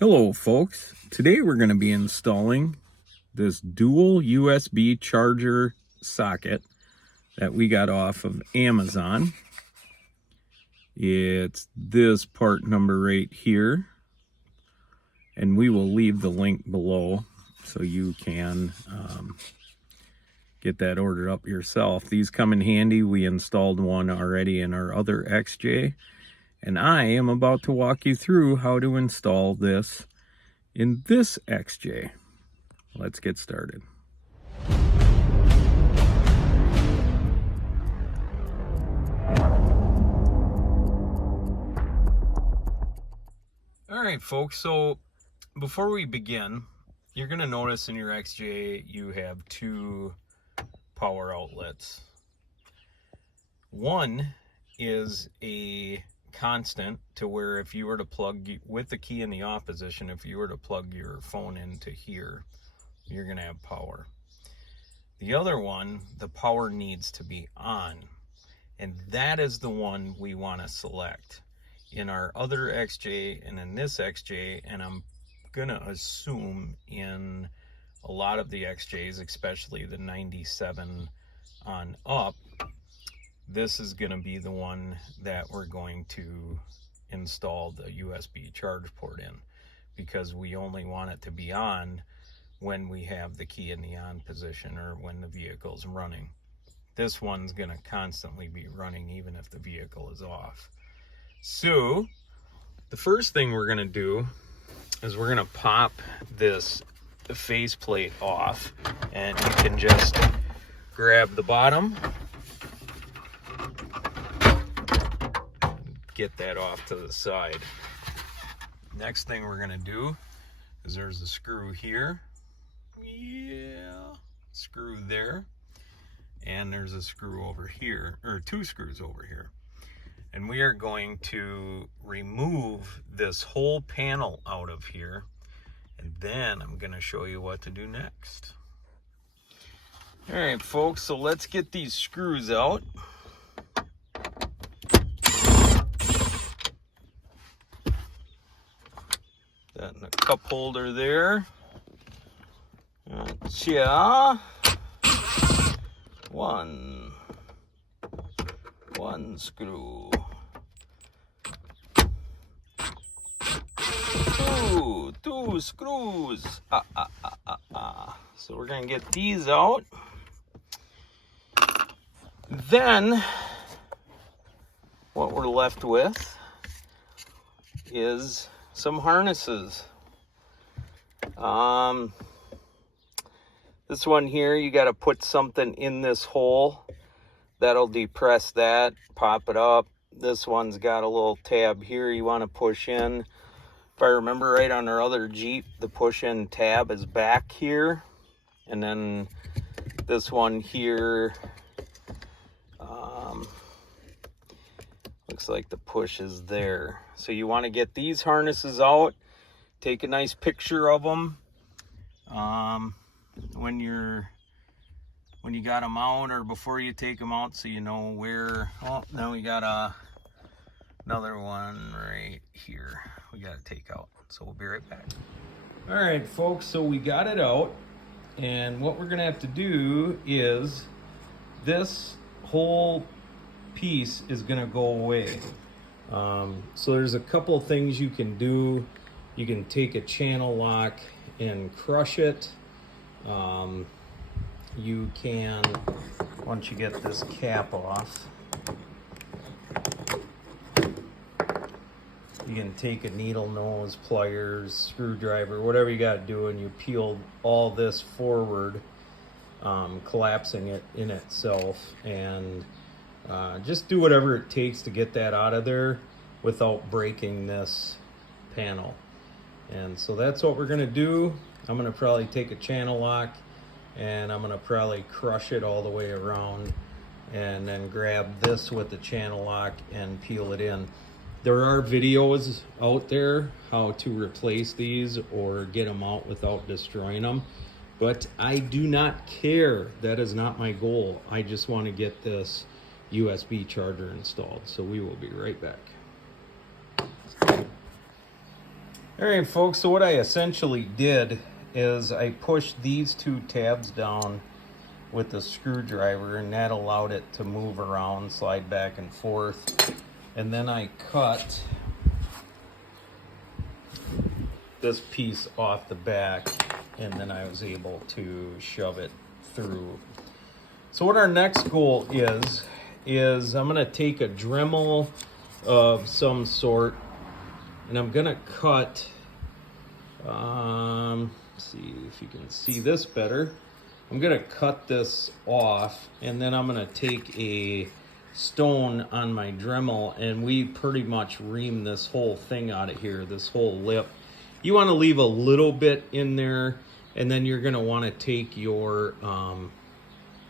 Hello folks, today we're going to be installing this dual USB charger socket that we got off of Amazon. It's this part number right here, and we will leave the link below so you can get that ordered up yourself. These come in handy. We installed one already in our other XJ, and I am about to walk you through how to install this in this XJ. Let's get started. Alright folks, so before we begin, you're going to notice in your XJ you have two power outlets. One is a constant to where if you were to plug, with the key in the off position, if you were to plug your phone into here, you're going to have power. The other one, the power needs to be on, and that is the one we want to select. In our other XJ and in this XJ, and I'm gonna assume in a lot of the XJs, especially the 97 on up, this is gonna be the one that we're going to install the USB charge port in, because we only want it to be on when we have the key in the on position or when the vehicle's running. This one's gonna constantly be running even if the vehicle is off. So the first thing we're gonna do is we're gonna pop this faceplate off, and you can just grab the bottom, get that off to the side. Next thing we're gonna do is there's a screw here, screw there, and there's a screw over here, or two screws over here. And we are going to remove this whole panel out of here, and then I'm going to show you what to do next. All right, folks, so let's get these screws out. That in the cup holder there. Gotcha. One screw. Two screws. So we're gonna get these out. Then what we're left with is some harnesses. This one here, you got to put something in this hole that'll depress that, pop it up. This one's got a little tab here you want to push in. If I remember right, on our other Jeep, the push-in tab is back here, and then this one here looks like the push is there. So you want to get these harnesses out, take a nice picture of them when you got them out, or before you take them out, so you know where. Oh, now we got another one right here we got to take out, so we'll be right back. All right folks, so we got it out, and what we're gonna have to do is this whole piece is gonna go away. So there's a couple of things you can do. You can take a channel lock and crush it. You can, once you get this cap off, you can take a needle nose, pliers, screwdriver, whatever you got to do, and you peel all this forward, collapsing it in itself, and just do whatever it takes to get that out of there without breaking this panel. And so that's what we're going to do. I'm going to probably take a channel lock, and I'm going to probably crush it all the way around, and then grab this with the channel lock and peel it in. There are videos out there how to replace these or get them out without destroying them, but I do not care. That is not my goal. I just want to get this USB charger installed. So we will be right back. All right, folks, so what I essentially did is I pushed these two tabs down with the screwdriver, and that allowed it to move around, slide back and forth. And then I cut this piece off the back, and then I was able to shove it through. So what our next goal is I'm gonna take a Dremel of some sort, and I'm gonna cut, see if you can see this better. I'm gonna cut this off, and then I'm gonna take a stone on my Dremel, and we pretty much ream this whole thing out of here, this whole lip. You want to leave a little bit in there, and then you're going to want to take your,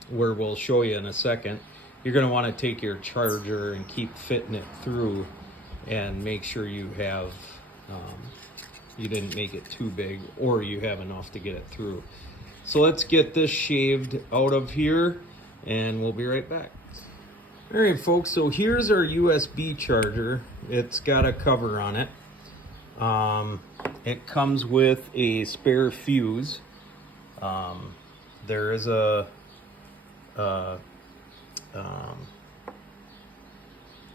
where we'll show you in a second, you're going to want to take your charger and keep fitting it through and make sure you have, you didn't make it too big, or you have enough to get it through. So let's get this shaved out of here, and we'll be right back. All right, folks, so here's our USB charger. It's got a cover on it. It comes with a spare fuse. There is a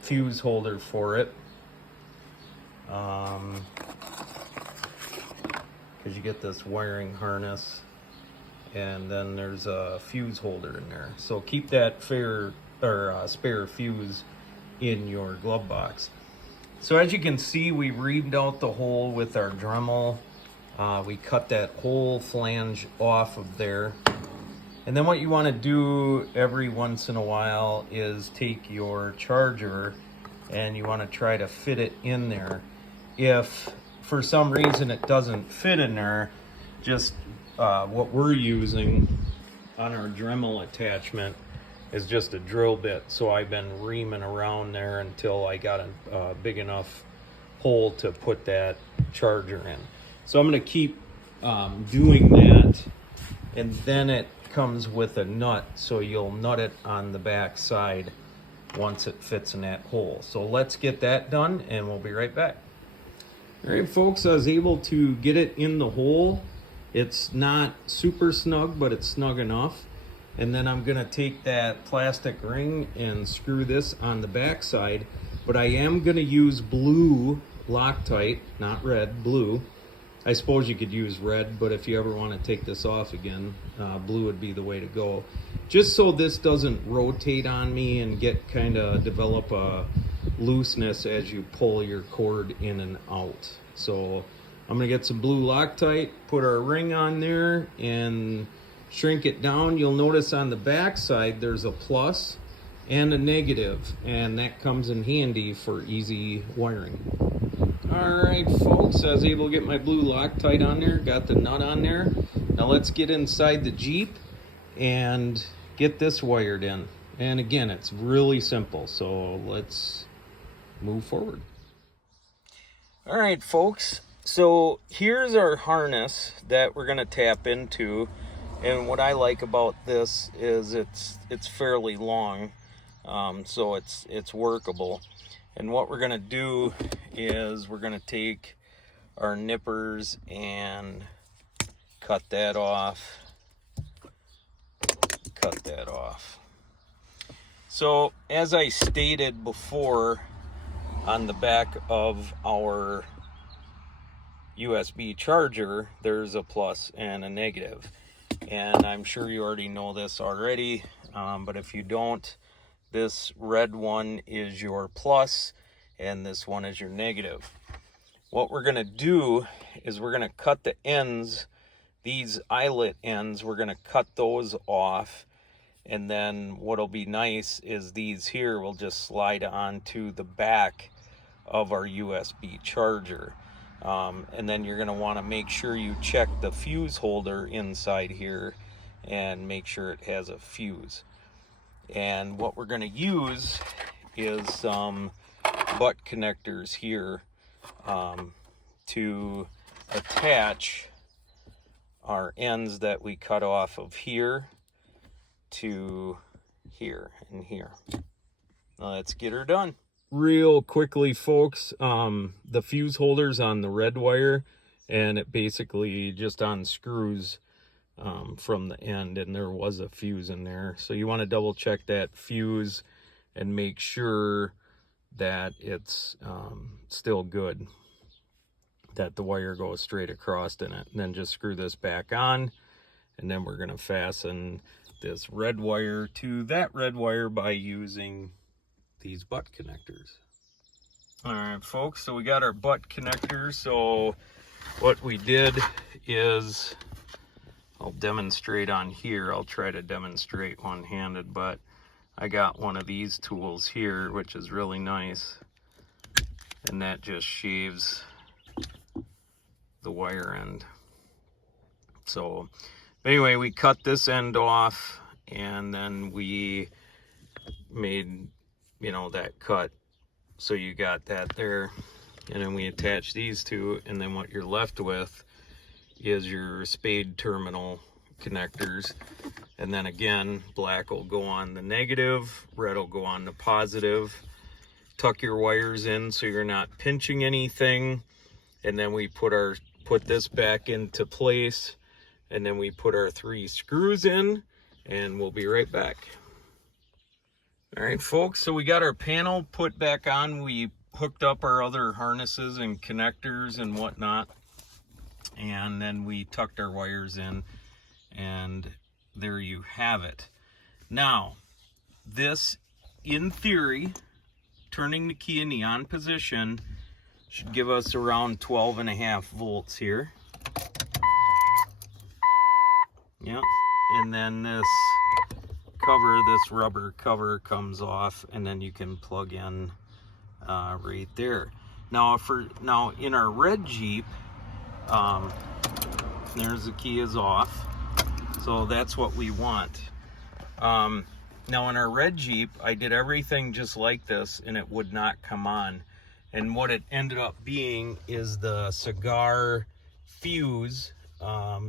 fuse holder for it, because you get this wiring harness, and then there's a fuse holder in there. So keep that spare fuse in your glove box. So as you can see, we reamed out the hole with our Dremel. We cut that whole flange off of there. And then what you want to do every once in a while is take your charger and you want to try to fit it in there. If for some reason it doesn't fit in there, just what we're using on our Dremel attachment is just a drill bit. So I've been reaming around there until I got a big enough hole to put that charger in. So I'm going to keep doing that, and then it comes with a nut, so you'll nut it on the back side once it fits in that hole. So let's get that done, and we'll be right back. All right, folks, I was able to get it in the hole. It's not super snug, but it's snug enough. And then I'm gonna take that plastic ring and screw this on the back side, but I am gonna use blue Loctite, not red, blue. I suppose you could use red, but if you ever want to take this off again, blue would be the way to go. Just so this doesn't rotate on me and develop a looseness as you pull your cord in and out. So I'm gonna get some blue Loctite, put our ring on there, and shrink it down. You'll notice on the back side there's a plus and a negative, and that comes in handy for easy wiring. All right, folks, I was able to get my blue Loctite on there, got the nut on there. Now let's get inside the Jeep and get this wired in. And again, it's really simple, so let's move forward. All right, folks, so here's our harness that we're gonna tap into. And what I like about this is it's fairly long, so it's workable. And what we're gonna do is we're gonna take our nippers and cut that off. So as I stated before, on the back of our USB charger, there's a plus and a negative. And I'm sure you already know this already, but if you don't, this red one is your plus and this one is your negative. What we're gonna do is we're gonna cut the ends, these eyelet ends, we're gonna cut those off, and then what'll be nice is these here will just slide onto the back of our USB charger. And then you're going to want to make sure you check the fuse holder inside here and make sure it has a fuse. And what we're going to use is some butt connectors here to attach our ends that we cut off of here to here and here. Now let's get her done. real quickly, folks, the fuse holders on the red wire, and it basically just unscrews from the end, and there was a fuse in there. So you want to double check that fuse and make sure that it's still good, that the wire goes straight across in it. And then just screw this back on, and then we're going to fasten this red wire to that red wire by using these butt connectors. All right, folks, so we got our butt connectors. So what we did is, I'll demonstrate on here. I'll try to demonstrate one-handed, but I got one of these tools here, which is really nice, and that just shaves the wire end. So anyway, we cut this end off, and then we made, you know, that cut. So you got that there, and then we attach these two, and then what you're left with is your spade terminal connectors. And then again, black will go on the negative, red will go on the positive. Tuck your wires in so you're not pinching anything. And then we put this back into place, and then we put our 3 screws in, and we'll be right back. All right, folks, so we got our panel put back on. We hooked up our other harnesses and connectors and whatnot, and then we tucked our wires in, and there you have it. Now, this, in theory, turning the key in the on position should give us around 12.5 volts here. Yep, and then this cover, this rubber cover comes off, and then you can plug in right there. Now, in our red Jeep, there's the key is off, so that's what we want. Now in our red Jeep, I did everything just like this, and it would not come on. And what it ended up being is the cigar fuse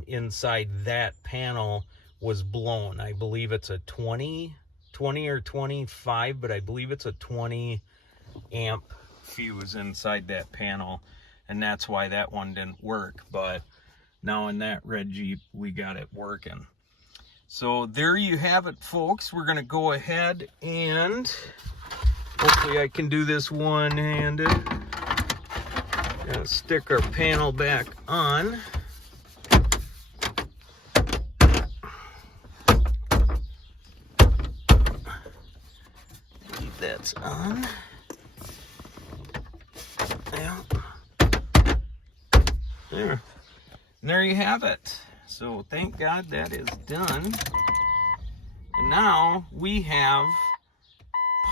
inside that panel was blown. I believe it's a 20 or 25, but I believe it's a 20 amp fuse inside that panel, and that's why that one didn't work. But now in that red Jeep, we got it working. So there you have it, folks. We're gonna go ahead and hopefully I can do this one-handed. Gonna stick our panel back on. That's on. Yeah. There. And there you have it. So thank God that is done. And now we have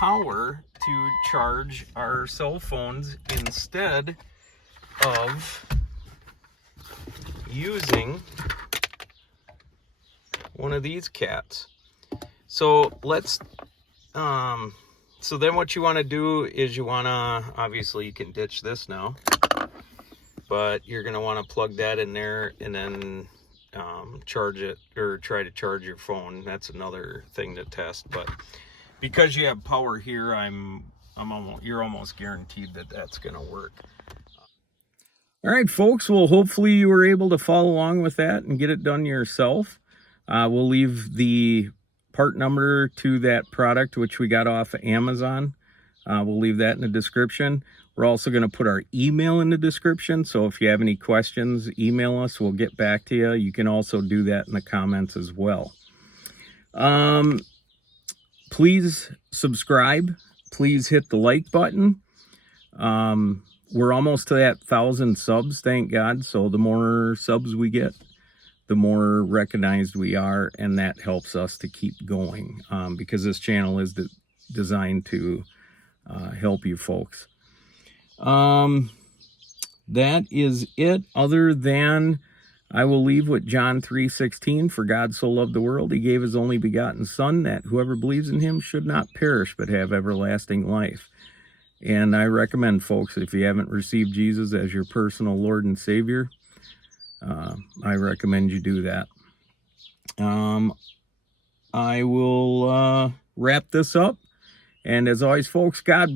power to charge our cell phones instead of using one of these cats. So let's so then what you want to do is you want to, obviously you can ditch this now, but you're going to want to plug that in there and then charge it, or try to charge your phone. That's another thing to test, but because you have power here, you're almost guaranteed that that's going to work. All right, folks, well, hopefully you were able to follow along with that and get it done yourself. We'll leave the part number to that product, which we got off of Amazon. We'll leave that in the description. We're also going to put our email in the description, so if you have any questions, email us. We'll get back to you. You can also do that in the comments as well. Please subscribe. Please hit the like button. We're almost to that 1,000 subs, thank God. So the more subs we get, the more recognized we are, and that helps us to keep going, because this channel is designed to help you folks. That is it, other than I will leave with John 3:16. For God so loved the world, he gave his only begotten Son, that whoever believes in him should not perish, but have everlasting life. And I recommend, folks, if you haven't received Jesus as your personal Lord and Savior, I recommend you do that. I will wrap this up, And as always, folks, God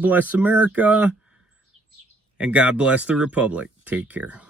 bless America, and God bless the Republic. Take care.